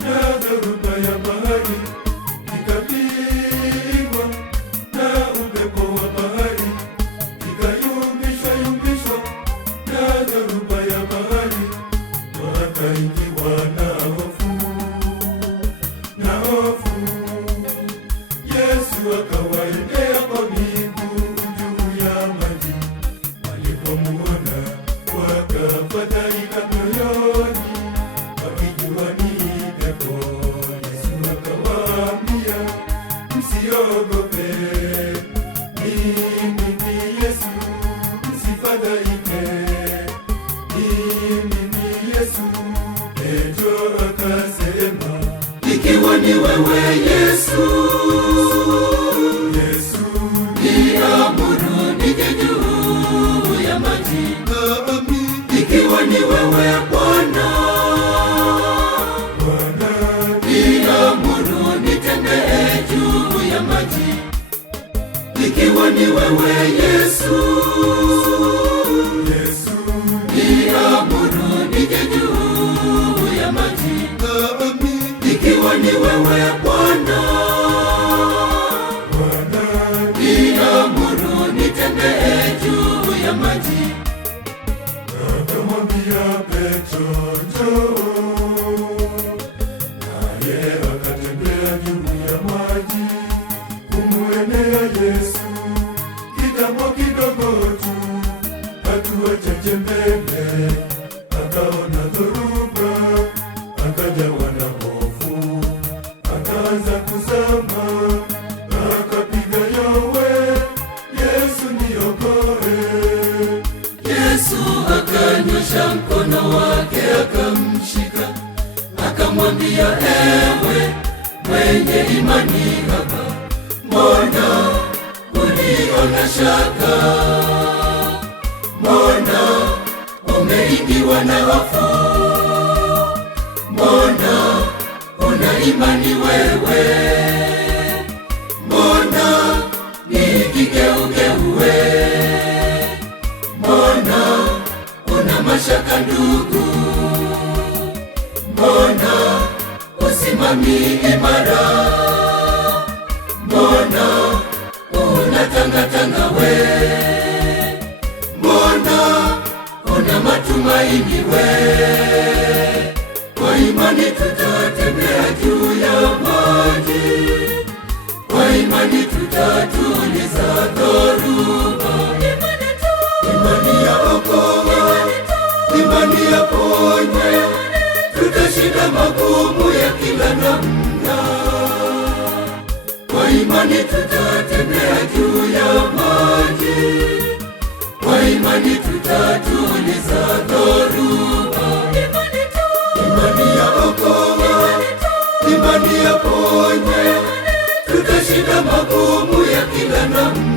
na dhoruba ya bahari, ikapigwa na upepo wa bahari, ikayumbishwa na dhoruba ya bahari, wakaingiwa na hofu. Yesu akawaendea kwa miguu juu ya maji, walipomuona wakafadhaika moyoni, wakijua ni pepo. Yesu akawaambia, msiogope, mimi ni Yesu, msifadhaike, mimi ni Yesu. Petro akasema, ikiwa ni wewe Yesu, niamuru nije juu ya maji. Ikiwa ni wewe Bwana, niamuru nitembee juu ya maji. Ikiwa ni wewe Yesu, niamuru nije juu ya maji. Ikiwa ni wewe Bwana, niamuru nitembee juu ya maji. Akamwambia Petro, njoo, naye akatembea juu ya maji kumwendea Yesu. Kitambo kidogo tu, hatua chache mbele, akaona dhoruba, akajawa na hofu, akaanza kuzama, akapiga yowe, Yesu niokoe. Yesu akanyosha mkono wake, akamshika, akamwambia, ewe mwenye imani haba, mbona uliona shaka? Mbona umeingiwa na hofu? Mbona una imani wewe? Mbona ni kigeugeue? Mbona una mashaka ndugu? Mbona usimami imara? Mbona unatangatanga we? Mbona una matumaini we? Kwa imani tutatembea juu ya maji, kwa imani tutatuliza dhoruba. Imani yaokoa, imani yaponya, tutashinda magumu ya kila namna. Kwa imani tutatembea juu ya maji, kwa imani tutatuliza dhoruba. Imani yaokoa, imani yaponya, tutashinda magumu ya kila namna.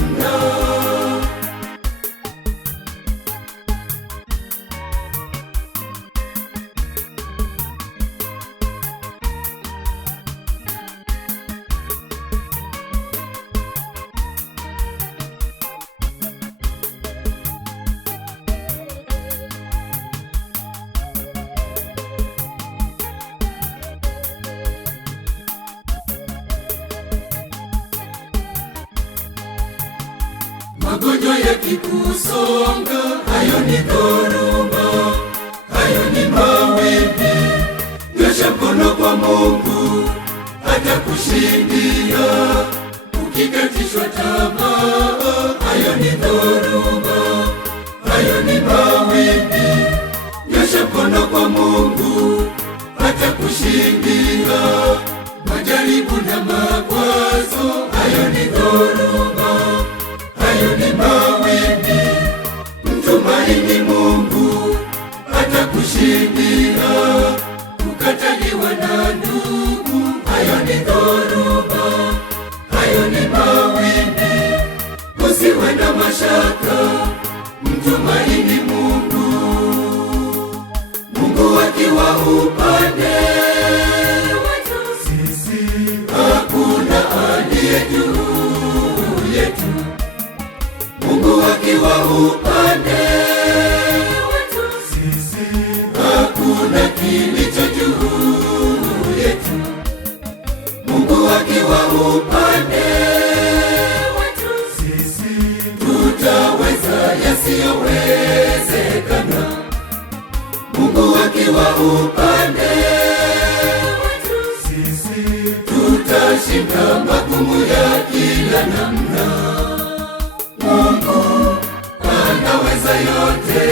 Magonjwa yakikusonga, hayo ni dhoruba, hayo ni mawimbi. Nyosha mkono kwa Mungu, atakushindia. Ukikatishwa tamaa, hayo ni dhoruba, hayo ni mawimbi. Nyosha mkono kwa Mungu, atakushindia. Majaribu na makwazo, hayo ni dhoruba, hayo ni mawimbi. Mtumaini Mungu, atakushindia. Kukataliwa na ndugu, hayo ni dhoruba, hayo ni mawimbi. Usiwe na mashaka, mtumaini Mungu. Mungu akiwa upande wetu, sisi tutaweza yasiyowezekana. Mungu akiwa upande wetu, sisi tutashinda magumu ya kila namna. Mungu anaweza yote.